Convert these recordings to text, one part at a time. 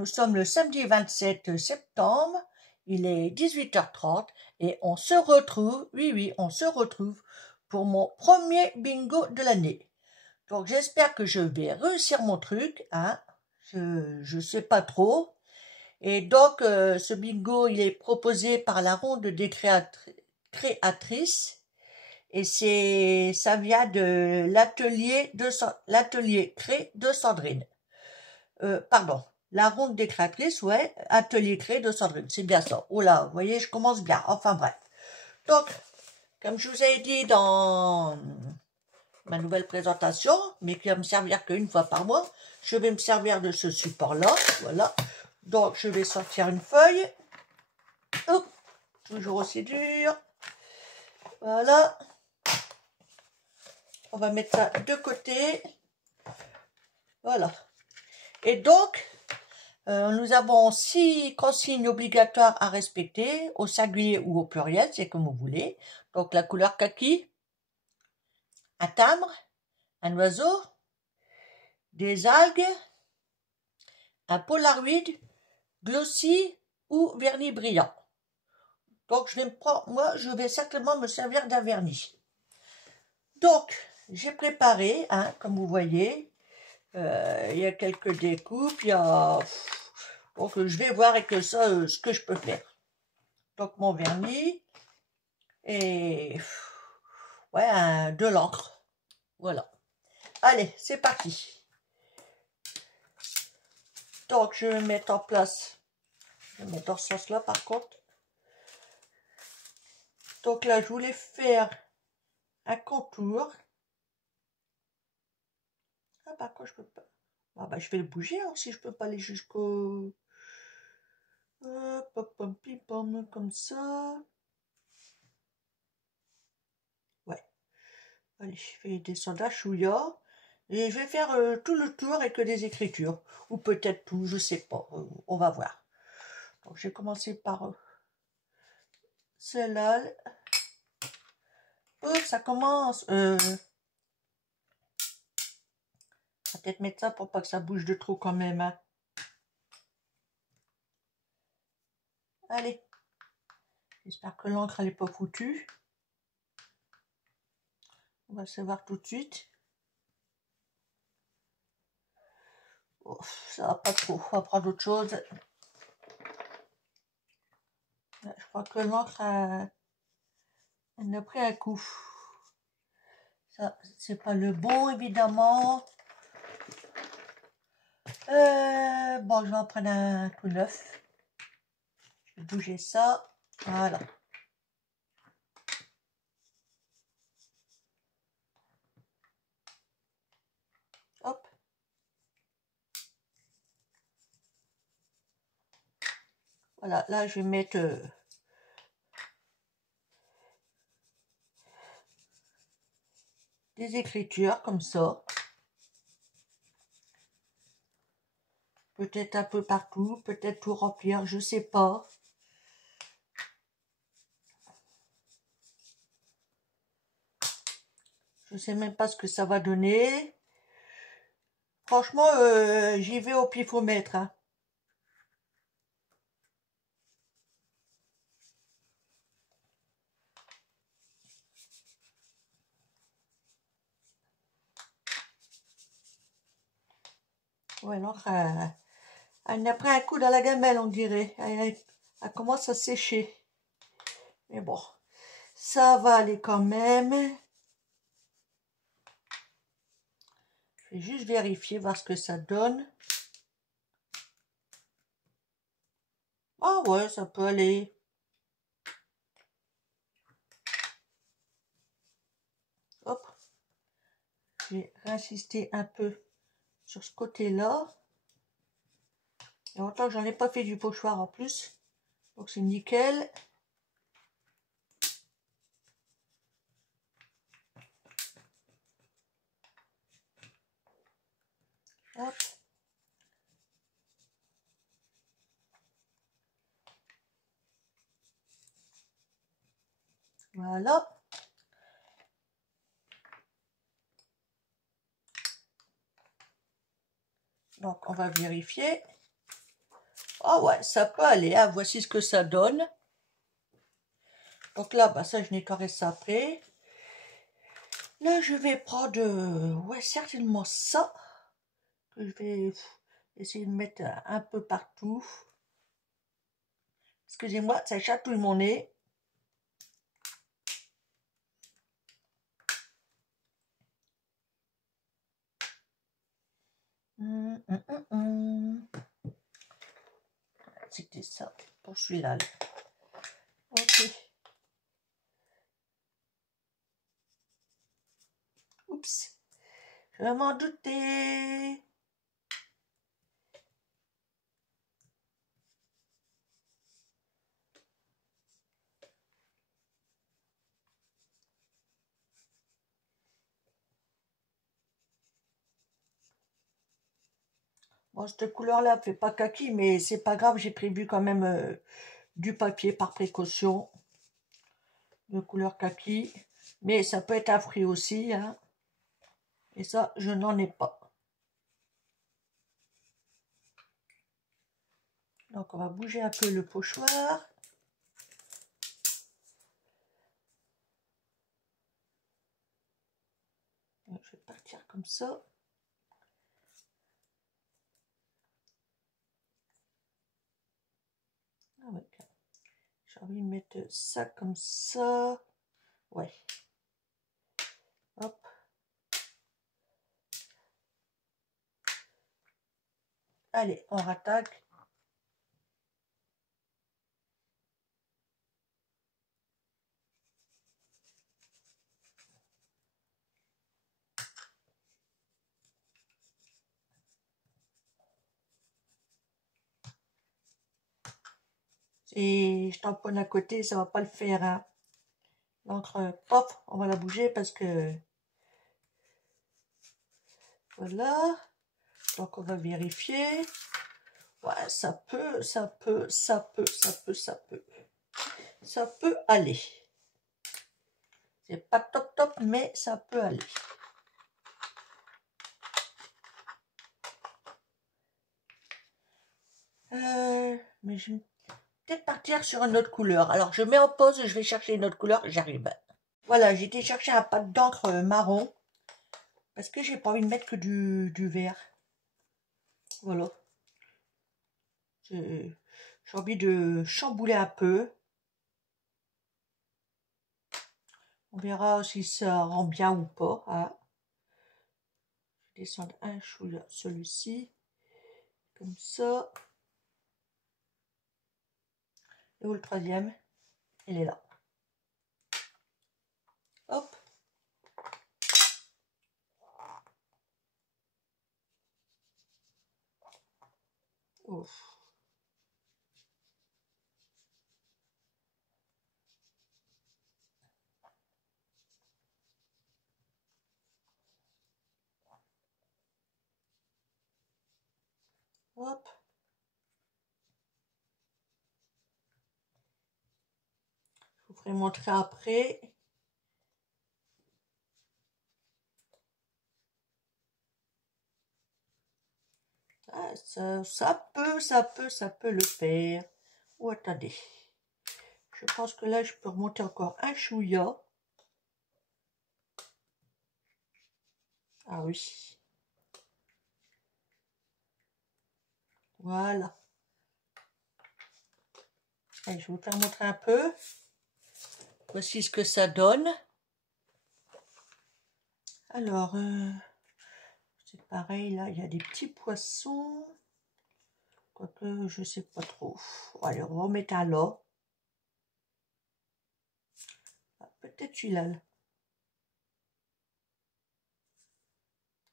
nous sommes le samedi 27 septembre, il est 18h30 et on se retrouve, oui, on se retrouve pour mon premier bingo de l'année. Donc j'espère que je vais réussir mon truc, hein. Je sais pas trop. Et donc ce bingo, il est proposé par la ronde des créatrices. Et ça vient de l'atelier Cré de Sandrine. Pardon, la ronde des créatrices, ouais, atelier Cré de Sandrine, c'est bien ça. Oh là, vous voyez, je commence bien. Enfin bref. Donc, comme je vous ai dit dans ma nouvelle présentation, mais qui va me servir qu'une fois par mois, je vais me servir de ce support-là, voilà. Donc, je vais sortir une feuille. Hop, toujours aussi dur. Voilà. On va mettre ça de côté. Voilà. Et donc, nous avons 6 consignes obligatoires à respecter, au singulier ou au pluriel, c'est comme vous voulez. Donc, la couleur kaki, un timbre, un oiseau, des algues, un polaroid, glossy ou vernis brillant. Donc, je vais certainement me servir d'un vernis. Donc, j'ai préparé, hein, comme vous voyez, il y a quelques découpes, il y a... Donc, je vais voir avec ça ce que je peux faire. Donc, mon vernis et... Ouais, de l'encre. Voilà. Allez, c'est parti. Donc, je vais mettre en place... Je vais mettre dans ce sens-là, par contre. Donc là, je voulais faire un contour. Ah, par contre, je peux pas... Ah, bah, je vais le bouger, hein, si je peux pas aller jusqu'au... Pop, pom, pim, pom, comme ça. Ouais. Allez, je vais descendre à chouïa. Et je vais faire tout le tour avec des écritures. Ou peut-être tout, je sais pas. On va voir. Donc, j'ai commencé par celle-là. Oh, ça commence. On va peut-être mettre ça pour pas que ça bouge de trop quand même. Hein. Allez. J'espère que l'encre, elle n'est pas foutue. On va le savoir tout de suite. Oh, ça va pas trop. On va prendre autre chose. Je crois que l'encre, elle a pris un coup. Ça, c'est pas le bon, évidemment. Bon, je vais en prendre un tout neuf. Je vais bouger ça. Voilà. Hop. Voilà, là, je vais mettre... des écritures, comme ça. Peut-être un peu partout, peut-être tout remplir, je sais pas. Je sais même pas ce que ça va donner. Franchement, j'y vais au pifomètre. Hein. Ouais, l'encre, elle a pris un coup dans la gamelle, on dirait. Elle commence à sécher. Mais bon, ça va aller quand même. Je vais juste vérifier, voir ce que ça donne. Ah ouais, ça peut aller. Hop. Je vais insister un peu sur ce côté-là. Et autant que j'en ai pas fait du pochoir en plus. Donc c'est nickel. Hop. Voilà. Donc on va vérifier. Ah ouais, ça peut aller, hein. Voici ce que ça donne. Donc là, bah ça, je nettoierai ça après. Là, je vais prendre, ouais, certainement ça, que je vais essayer de mettre un peu partout. Excusez-moi, ça chatouille mon nez. C'était ça pour celui-là. Ok. Oups. Je m'en doutais. Bon, cette couleur-là ne fait pas kaki, mais c'est pas grave, j'ai prévu quand même du papier par précaution de couleur kaki. Mais ça peut être un fruit aussi, hein. Et ça, je n'en ai pas. Donc, on va bouger un peu le pochoir. Donc, je vais partir comme ça. Ah ouais. J'ai envie de mettre ça comme ça. Ouais. Hop. Allez, on rattaque. Et je tamponne à côté, ça va pas le faire, hein. L'encre, pop, on va la bouger parce que... Voilà. Donc, on va vérifier. Ouais, ça peut, ça peut, ça peut, ça peut, ça peut. Ça peut aller. C'est pas top top, mais ça peut aller. Mais je vais peut-être partir sur une autre couleur. Alors, je mets en pause, je vais chercher une autre couleur, j'arrive. Voilà, j'ai été chercher un pâte d'encre marron. Parce que j'ai pas envie de mettre que du vert. Voilà. J'ai envie de chambouler un peu. On verra si ça rend bien ou pas, hein. Je vais descendre un chouïa celui-ci. Comme ça. Et où le troisième? Il est là. Hop. Ouf. Hop. Je vous ferai montrer après. Ah, ça peut le faire. Ou attendez. Je pense que là, je peux remonter encore un chouïa. Ah oui. Voilà. Allez, je vais vous faire montrer un peu. Voici ce que ça donne. Alors, c'est pareil, là, il y a des petits poissons. Quoique, je sais pas trop. Allez, on va remettre un là. Ah, peut-être celui-là.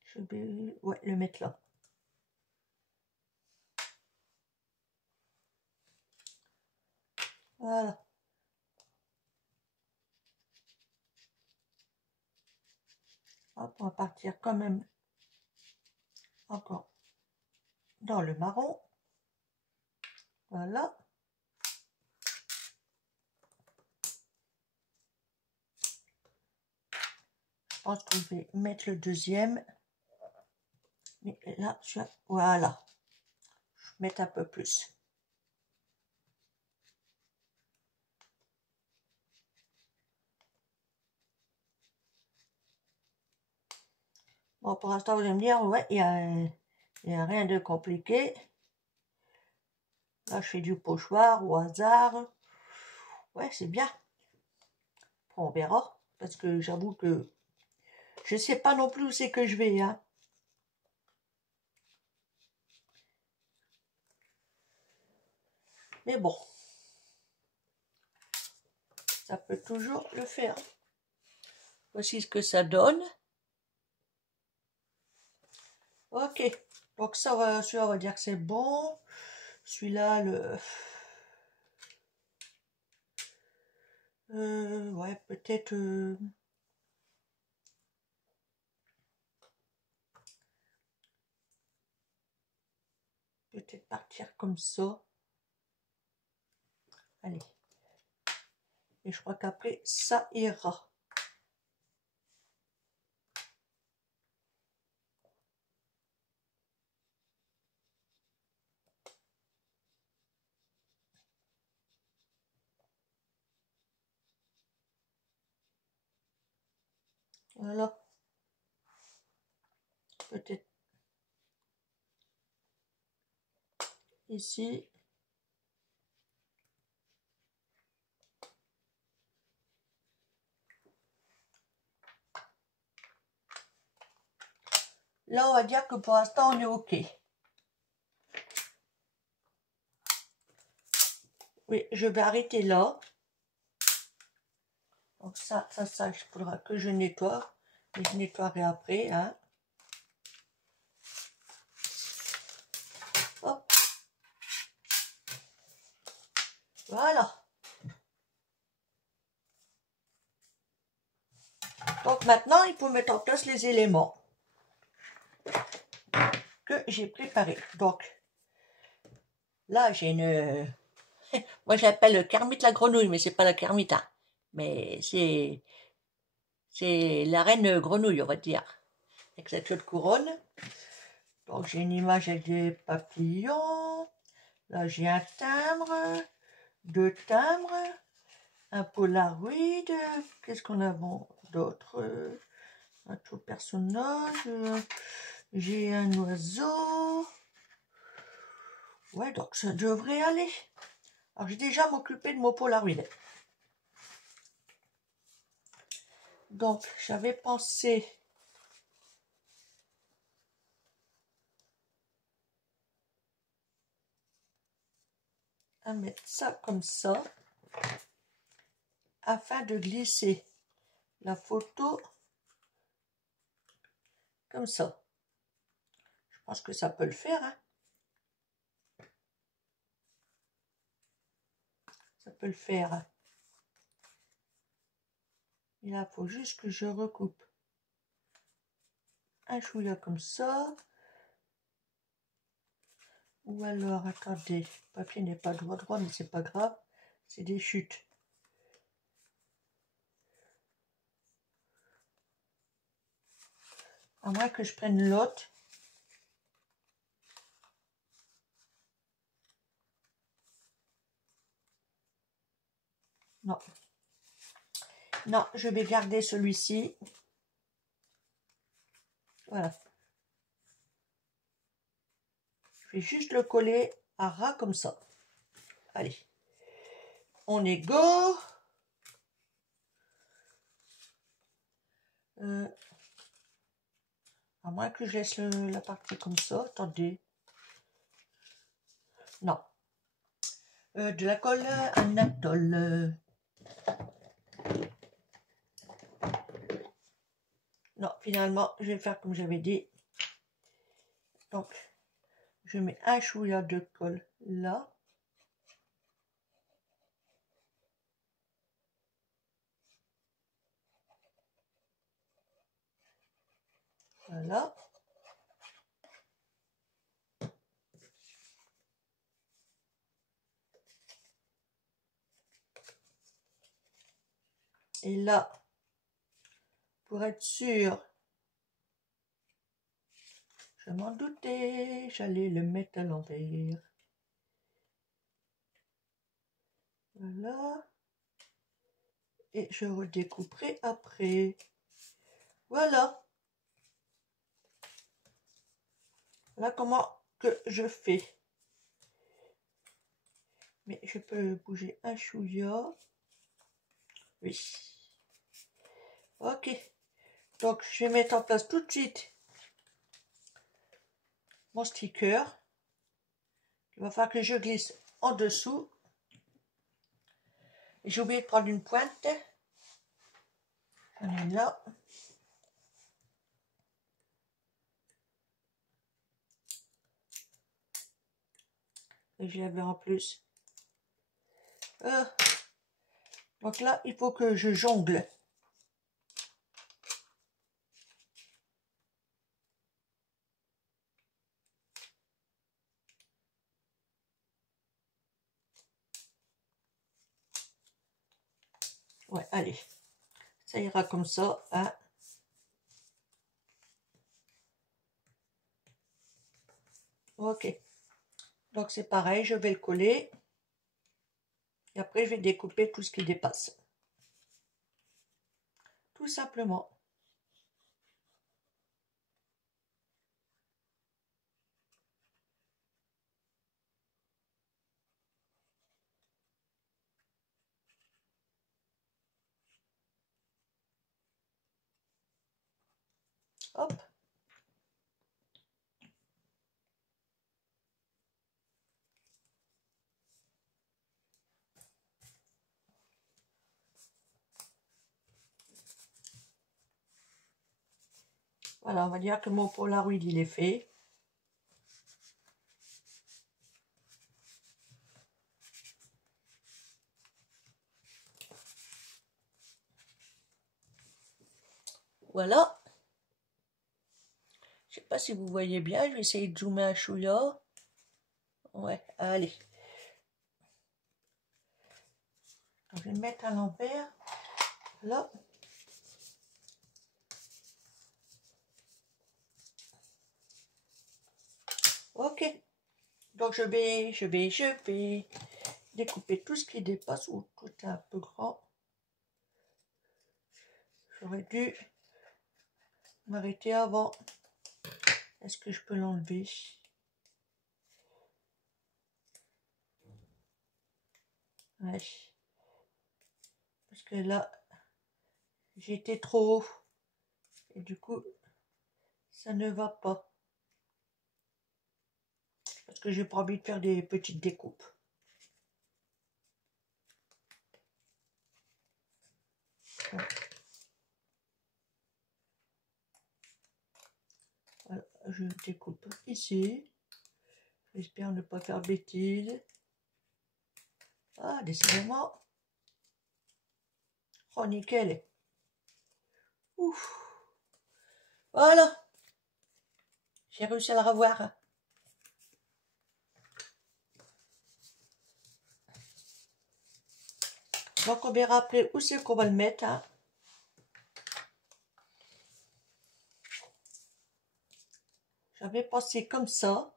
Je vais, ouais, le mettre là. Voilà. Hop, on va partir quand même encore dans le marron. Voilà. Je pense qu'on va mettre le deuxième. Mais là, voilà. Je vais mettre un peu plus. Bon, pour l'instant, vous allez me dire, ouais, il y a rien de compliqué. Là, je fais du pochoir au hasard. Ouais, c'est bien. Bon, on verra. Parce que j'avoue que je sais pas non plus où c'est que je vais, hein. Mais bon, ça peut toujours le faire. Voici ce que ça donne. Ok, donc ça, celui-là, on va dire que c'est bon. Celui-là, ouais, peut-être... peut-être partir comme ça. Allez. Et je crois qu'après, ça ira. Voilà. Peut-être ici. Là, on va dire que pour l'instant, on est OK. Oui, je vais arrêter là. Donc ça, il faudra que je nettoie. Et je nettoierai après, hein. Hop. Voilà. Donc maintenant, il faut mettre en place les éléments que j'ai préparés. Donc, là, j'ai une... Moi, j'appelle Kermit la grenouille, mais c'est pas la Kermit, hein. Mais c'est la reine grenouille, on va dire. Avec cette autre couronne. Donc, j'ai une image avec des papillons. Là, j'ai un timbre, deux timbres, un Polaroid. Qu'est-ce qu'on a d'autre? Un tout personnage. J'ai un oiseau. Ouais, donc ça devrait aller. Alors, j'ai déjà m'occupé de mon Polaroid. Donc, j'avais pensé à mettre ça comme ça, afin de glisser la photo comme ça. Je pense que ça peut le faire, hein. Ça peut le faire. Et là, il faut juste que je recoupe un chouïa comme ça. Ou alors, attendez, le papier n'est pas droit, mais c'est pas grave. C'est des chutes. À moins que je prenne l'autre. Non. Non, je vais garder celui-ci. Voilà. Je vais juste le coller à ras comme ça. Allez. On est go. À moins que je laisse la partie comme ça. Attendez. Non. De la colle anatole. Non, finalement, je vais faire comme j'avais dit. Donc, je mets un chouïa de colle là. Voilà. Et là, pour être sûr, je m'en doutais, j'allais le mettre à l'envers. Voilà. Et je redécouperai après. Voilà. Voilà comment que je fais. Mais je peux bouger un chouïa. Oui. Ok. Donc, je vais mettre en place tout de suite mon sticker. Il va falloir que je glisse en dessous. J'ai oublié de prendre une pointe. On est là. Et j'avais en plus. Donc là, il faut que je jongle. Ouais, allez. Ça ira comme ça, hein. Ok. Donc c'est pareil, je vais le coller. Et après, je vais découper tout ce qui dépasse. Tout simplement. Hop. Voilà, on va dire que mon Polaroid, il est fait. Voilà. Je sais pas si vous voyez bien, je vais essayer de zoomer un chouïa. Ouais, allez. Donc, je vais le mettre à l'envers. Là. Ok. Donc je vais découper tout ce qui dépasse. Ou tout est un peu grand. J'aurais dû m'arrêter avant. Est-ce que je peux l'enlever? Ouais. Parce que là, j'ai été trop haut. Et du coup, ça ne va pas. Parce que j'ai pas envie de faire des petites découpes. Ouais. Voilà, je découpe ici. J'espère ne pas faire bêtise. Ah, décidément. Oh, nickel. Ouf. Voilà. J'ai réussi à la revoir. Donc, on verra après où c'est qu'on va le mettre. Hein. J'avais pensé comme ça.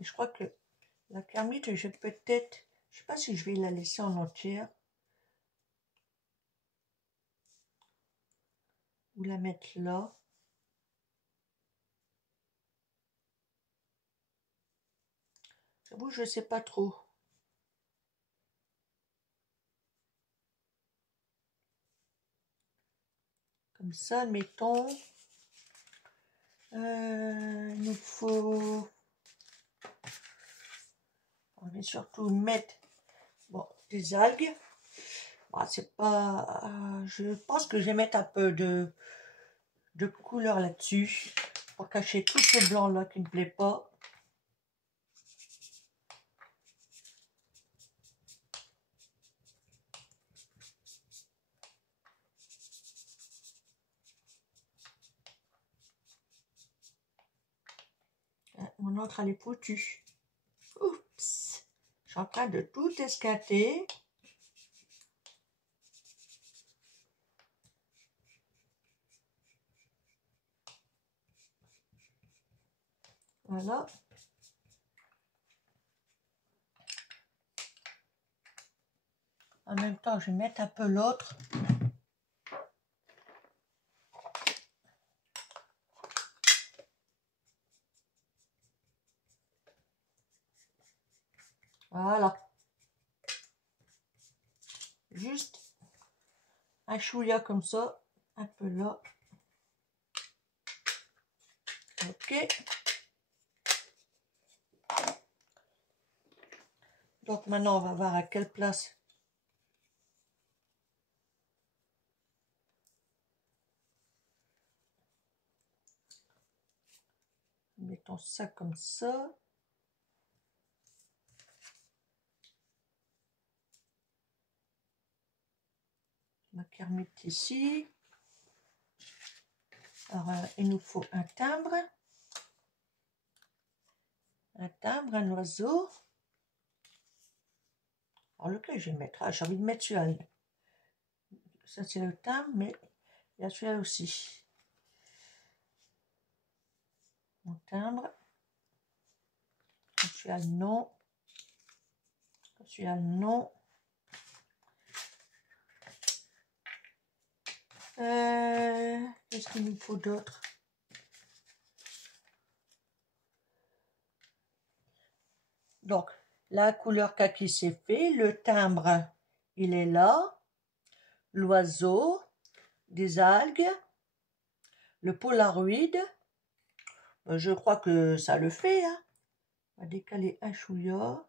Je crois que la kermite, je vais peut-être... Je sais pas si je vais la laisser en entière. Ou la mettre là. J'avoue, je sais pas trop. Comme ça, mettons. Il nous faut... On va surtout mettre des algues. Bon, c'est pas... je pense que je vais mettre un peu de couleur là-dessus. Pour cacher tout ce blanc-là qui ne me plaît pas. Mon encre, elle est foutue. Oups. Je suis en train de tout esquinter. Voilà. En même temps, je vais mettre un peu l'autre. Voilà. Juste un chouïa comme ça. Un peu là. Ok. Donc maintenant, on va voir à quelle place. Mettons ça comme ça. On va remettre ici. Alors, il nous faut un timbre. Un timbre, un oiseau. Alors, lequel je vais mettre? Ah, j'ai envie de mettre celui-là. Ça, c'est le timbre, mais il y a celui-là aussi. Mon timbre. Celui-là, non. Celui-là, non. Qu'est-ce qu'il nous faut d'autre? Donc, la couleur kaki c'est fait. Le timbre, il est là. L'oiseau, des algues, le polaroid. Je crois que ça le fait. Hein. On va décaler un chouïa.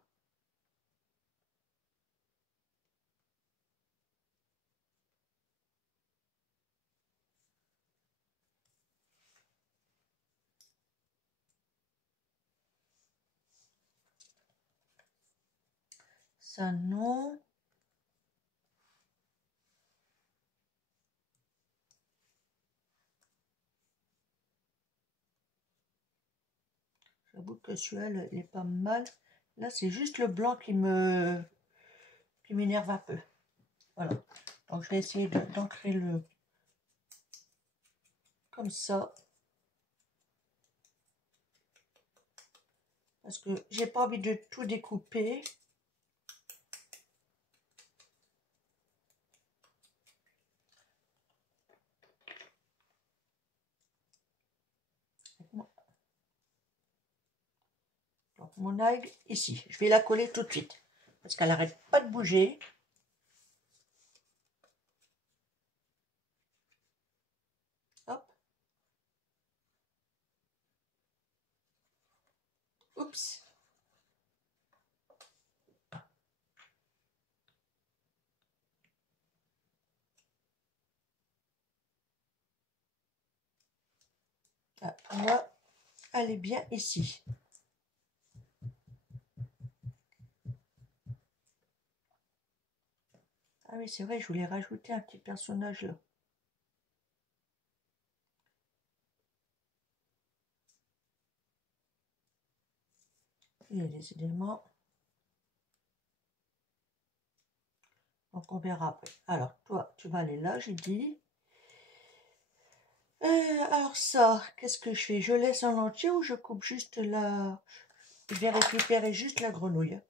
Ça, non. J'avoue que celui-là, il est pas mal. Là, c'est juste le blanc qui m'énerve un peu. Voilà. Donc, je vais essayer d'ancrer le comme ça. Parce que j'ai pas envie de tout découper. Donc, mon algue ici. Je vais la coller tout de suite. Parce qu'elle n'arrête pas de bouger. Hop. Oups. Ah, pour moi, elle est bien ici. Ah oui, c'est vrai, je voulais rajouter un petit personnage là. Il y a des éléments. Donc on verra après. Alors, toi, tu vas aller là, j'ai dit. Alors ça, qu'est-ce que je fais? Je laisse en entier ou je coupe juste la... Je vais récupérer juste la grenouille.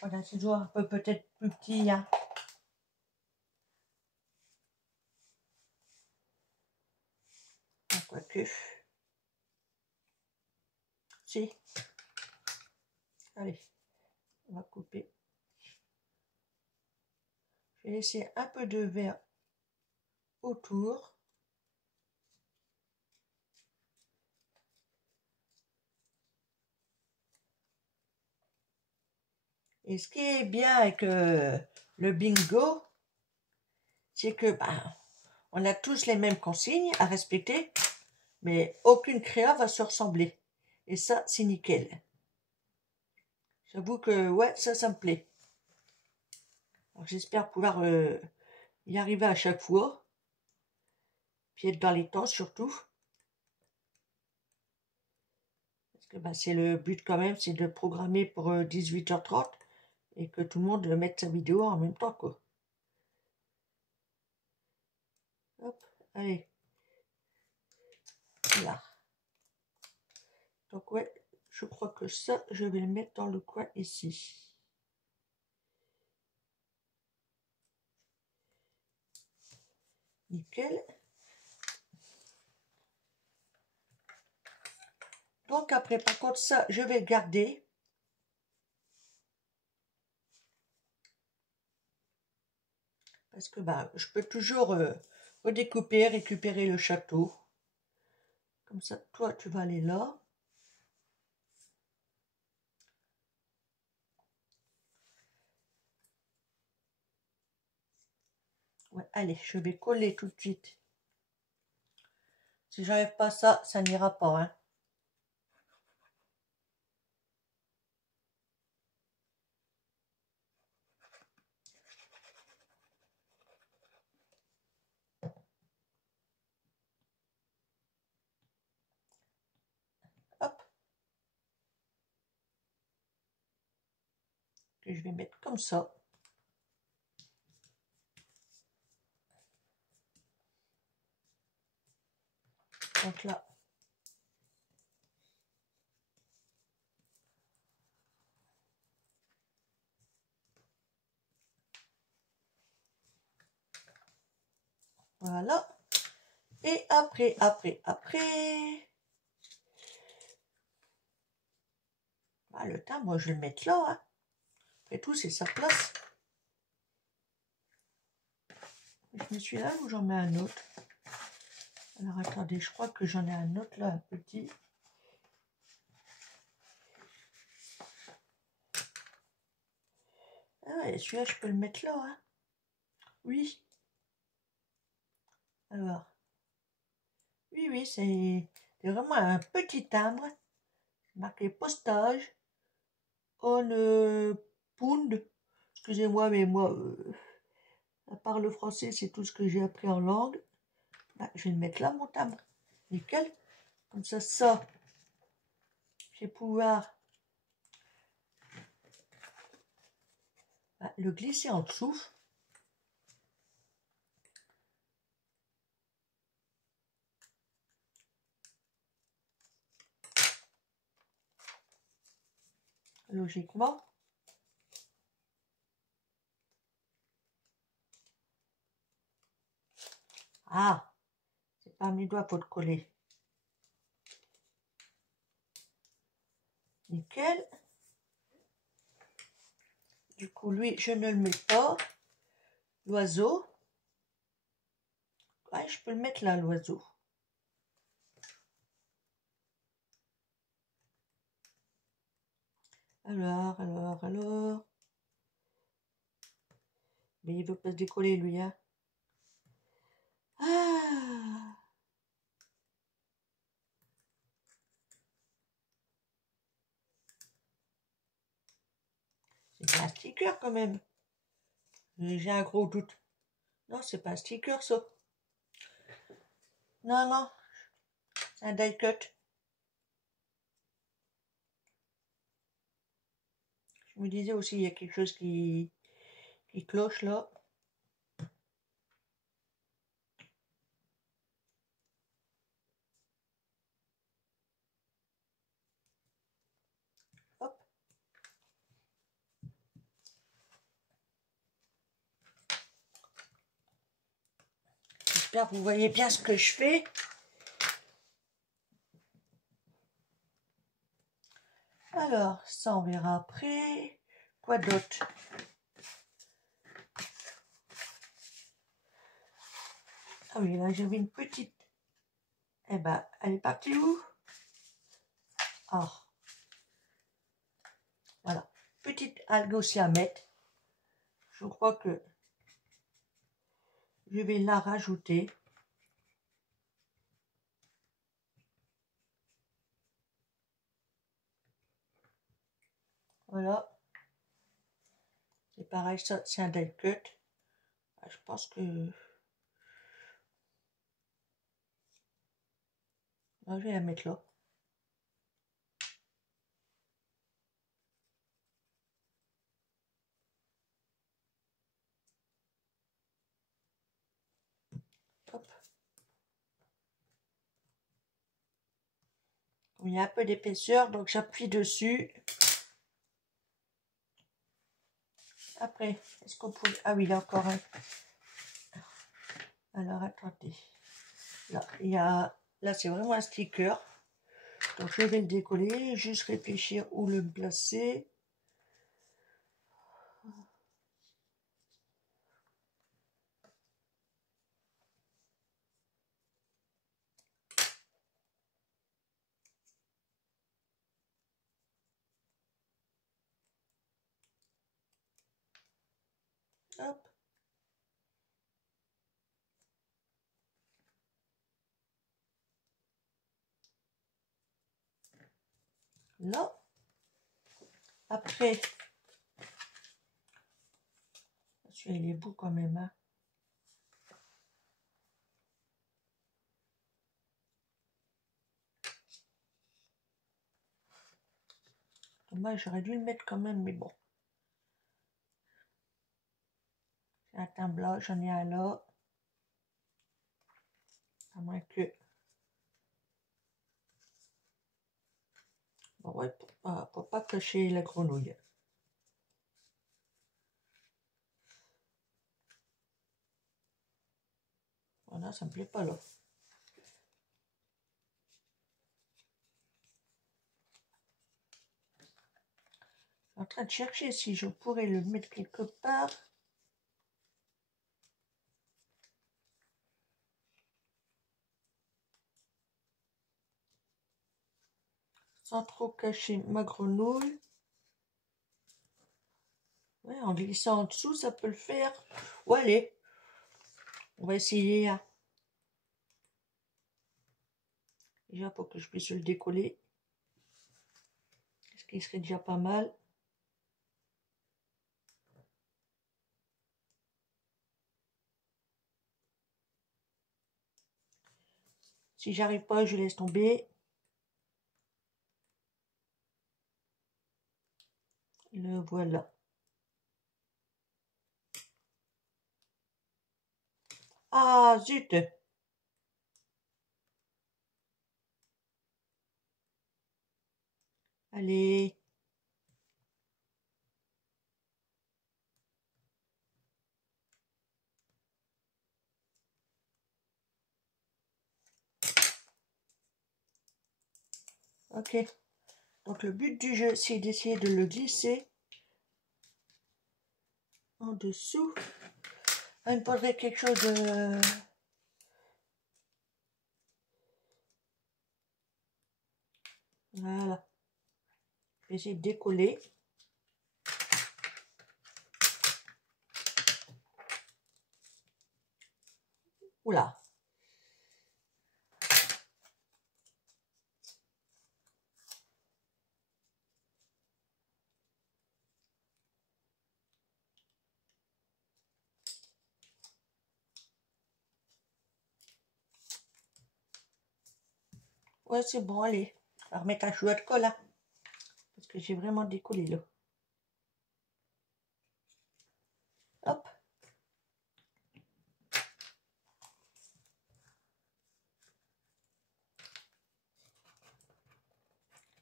Voilà, c'est toujours un peu peut-être plus petit. Hein. Quoique. Si. Allez, on va couper. Je vais laisser un peu de vert autour. Et ce qui est bien avec le bingo, c'est que on a tous les mêmes consignes à respecter, mais aucune créa va se ressembler. Et ça, c'est nickel. J'avoue que ouais, ça me plaît. J'espère pouvoir y arriver à chaque fois. Puis être dans les temps surtout. Parce que c'est le but quand même, c'est de programmer pour 18h30 et que tout le monde mette sa vidéo en même temps, quoi. Hop, allez. Là. Donc ouais, je crois que ça, je vais le mettre dans le coin ici. Nickel. Donc après, par contre, ça, je vais le garder. Parce que bah, je peux toujours redécouper, récupérer le château. Comme ça, toi, tu vas aller là. Ouais, allez, je vais coller tout de suite. Si j'enlève pas ça, ça n'ira pas, hein. Hop. Que je vais mettre comme ça. Donc là. Voilà. Et après. Ah, le timbre, je vais le mettre là, hein. Après tout, c'est sa place. Je me suis là ou j'en mets un autre? Alors attendez, je crois que j'en ai un autre là, un petit. Ah ouais, celui-là, je peux le mettre là, hein. Oui. Alors. Oui, c'est vraiment un petit timbre. Marqué postage. On pound. Excusez-moi, mais moi, à part le français, c'est tout ce que j'ai appris en langue. Bah, je vais le mettre là, mon timbre. Nickel. Comme ça, je vais pouvoir le glisser en dessous. Logiquement. Ah, c'est pas mes doigts pour le coller. Nickel. Du coup, lui, je ne le mets pas. L'oiseau. Ouais, je peux le mettre là, l'oiseau. Alors. Mais il veut pas se décoller, lui, hein. Ah, c'est pas un sticker quand même. J'ai un gros doute. Non, c'est pas un sticker, ça. Non, c'est un die cut. Je me disais aussi, il y a quelque chose qui cloche là. Hop. J'espère que vous voyez bien ce que je fais. Alors, ça on verra après. Quoi d'autre? Ah oui, là j'avais une petite. Eh ben, elle est partie où? Ah, voilà. Petite algue aussi à mettre. Je crois que je vais la rajouter. Voilà. C'est pareil, ça c'est un die cut. Je pense que... je vais la mettre là. Hop. Il y a un peu d'épaisseur, donc j'appuie dessus. Après, est-ce qu'on peut... Ah oui, il y a encore un. Alors, attendez. Là, il y a... Là, c'est vraiment un sticker. Donc, je vais le décoller. Juste réfléchir où le placer. Hop. Là. Après, celui-là, il est beau quand même, hein. Dommage, j'aurais dû le mettre quand même, mais bon. J'ai un teint blanc, j'en ai un là. À moins que... Bon, ouais, pour pas cacher la grenouille. Voilà, ça me plaît pas là. Je suis en train de chercher si je pourrais le mettre quelque part. Sans trop cacher ma grenouille. Ouais, en glissant en dessous, ça peut le faire. Ouais, allez. On va essayer. Hein. Déjà pour que je puisse le décoller. Ce qui serait déjà pas mal. Si j'arrive pas, je laisse tomber. Le voilà. Ah, zut! Allez. Ok. Donc le but du jeu, c'est d'essayer de le glisser en dessous. Ah, il me faudrait quelque chose de... Voilà. Je vais essayer de décoller. Oula. Ouais, c'est bon, allez. On va remettre un chouette de colle, hein, parce que j'ai vraiment décollé, là. Hop.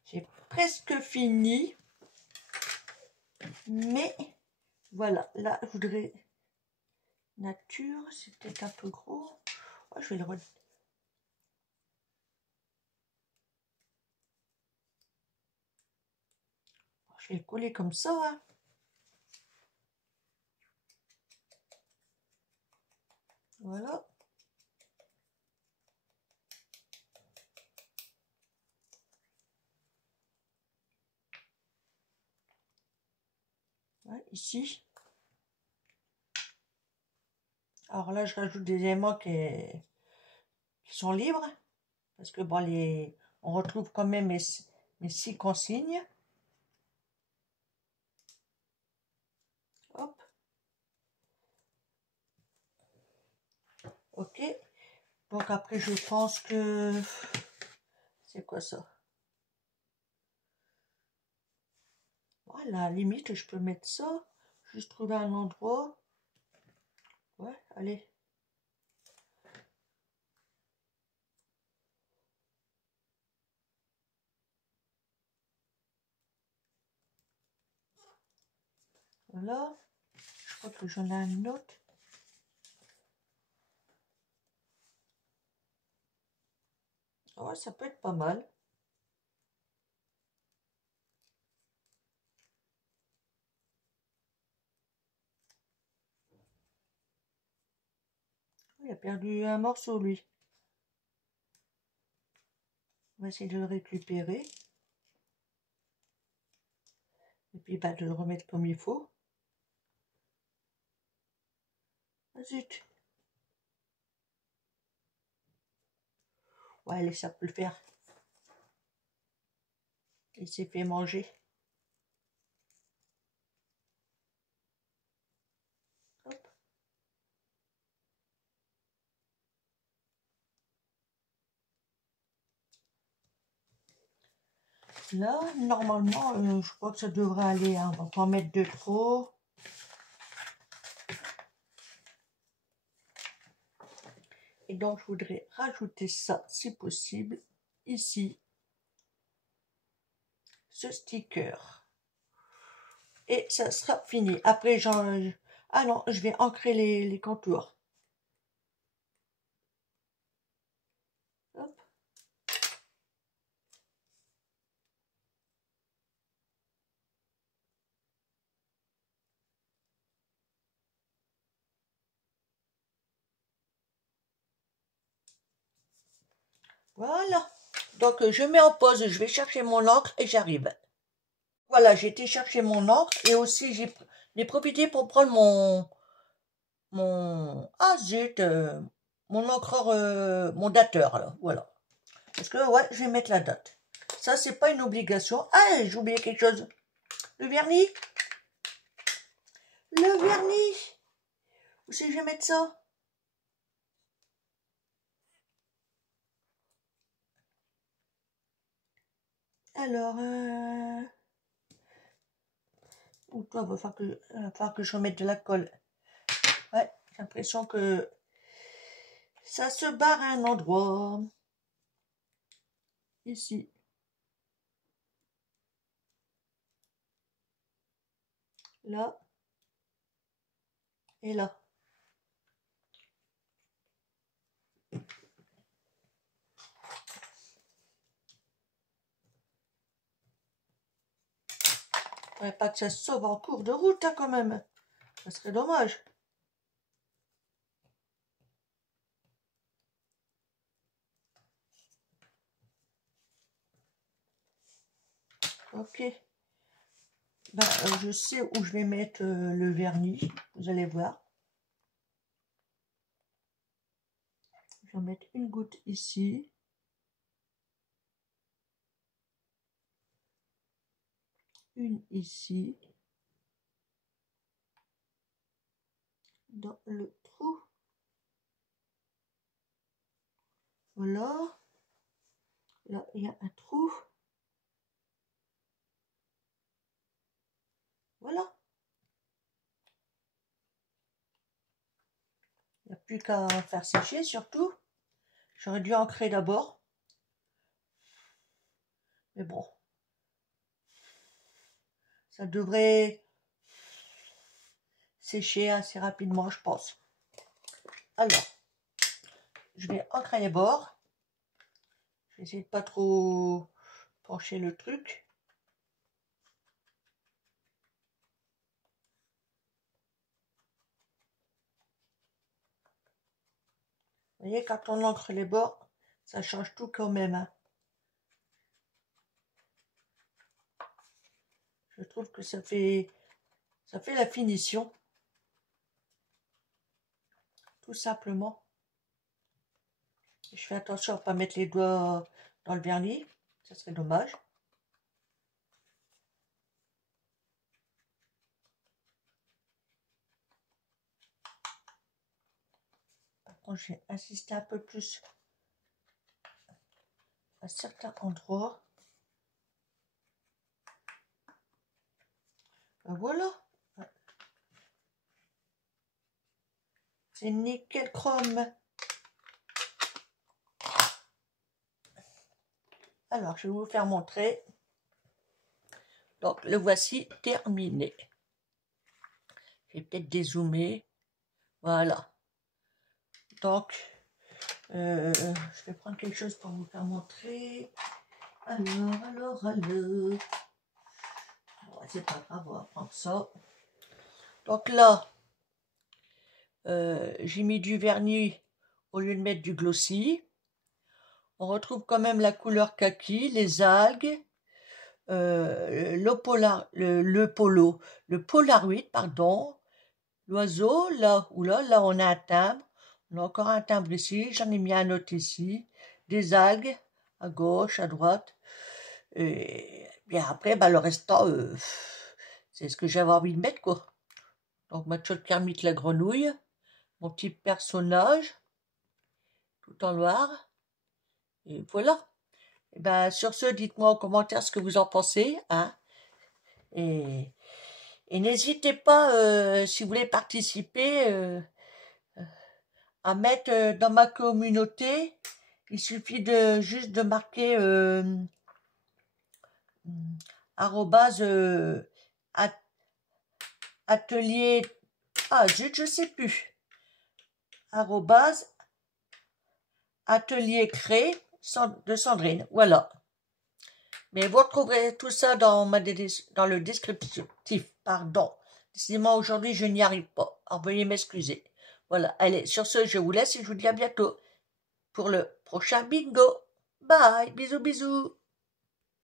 J'ai presque fini. Mais, voilà. Là, je voudrais... Nature, c'est peut-être un peu gros. Ouais, je vais le... Je vais le coller comme ça, hein. Voilà. Ouais, ici. Alors là, je rajoute des éléments qui sont libres. Parce que bon, on retrouve quand même mes 6 consignes. Hop. Ok. Donc après, je pense que... C'est quoi ça? Voilà, à la limite, je peux mettre ça. Juste trouver un endroit. Ouais, allez. Voilà. Je crois que j'en ai un autre. Ouais, ça peut être pas mal. Il a perdu un morceau, lui. On va essayer de le récupérer. Et puis, bah, de le remettre comme il faut. Ah, zut. Ouais, allez, ça peut le faire. Il s'est fait manger. Hop. Là, normalement, je crois que ça devrait aller. Hein. On va pas en mettre de trop. Et donc, je voudrais rajouter ça, si possible, ici. Ce sticker. Et ça sera fini. Après, ah non, je vais ancrer les contours. Hop. Voilà. Donc, je mets en pause, je vais chercher mon encre et j'arrive. Voilà, j'ai été chercher mon encre et aussi j'ai profité pour prendre ah zut, mon encreur, mon dateur, là, voilà. Parce que, ouais, je vais mettre la date. Ça, c'est pas une obligation. Ah, j'ai oublié quelque chose. Le vernis. Le vernis. Où c'est que je vais mettre ça? Alors, ou toi, il va falloir que je remette de la colle. Ouais, j'ai l'impression que ça se barre à un endroit. Ici. Là. Et là. Faudrait pas que ça se sauve en cours de route, hein, quand même. Ça serait dommage. Ok. Ben, je sais où je vais mettre le vernis. Vous allez voir. Je vais en mettre une goutte ici. Une ici. Dans le trou. Voilà. Là, il y a un trou. Voilà. Il n'y a plus qu'à faire sécher, surtout. J'aurais dû ancrer d'abord. Mais bon. Ça devrait sécher assez rapidement, je pense. Alors, je vais ancrer les bords. Je vais essayer de pas trop pencher le truc. Vous voyez, quand on ancre les bords, ça change tout quand même. Hein. Je trouve que ça fait la finition. Tout simplement. Je fais attention à ne pas mettre les doigts dans le vernis. Ça serait dommage. Par contre, je vais insister un peu plus à certains endroits. Ben voilà. C'est nickel chrome. Alors, je vais vous faire montrer. Donc, le voici terminé. Je vais peut-être dézoomer. Voilà. Donc, je vais prendre quelque chose pour vous faire montrer. Alors. C'est pas grave, on va prendre ça. Donc là, j'ai mis du vernis au lieu de mettre du glossy. On retrouve quand même la couleur kaki, les algues, le Polaroid, pardon, l'oiseau, là on a un timbre. On a encore un timbre ici, j'en ai mis un autre ici, des algues à gauche, à droite. Et bien après, le restant, c'est ce que j'avais envie de mettre, quoi. Donc ma tchotte Kermit la grenouille, mon petit personnage, tout en noir. Et voilà. Et sur ce, dites-moi en commentaire ce que vous en pensez, hein. Et n'hésitez pas, si vous voulez participer, à mettre dans ma communauté. Il suffit juste de marquer arrobase atelier. Ah, je sais plus. Arrobase atelier créé de Sandrine. Voilà. Mais vous retrouverez tout ça dans le descriptif. Pardon. Décidément, aujourd'hui, je n'y arrive pas. Alors, veuillez m'excuser. Voilà. Allez, sur ce, je vous laisse et je vous dis à bientôt pour le prochain bingo. Bye. Bisous, bisous.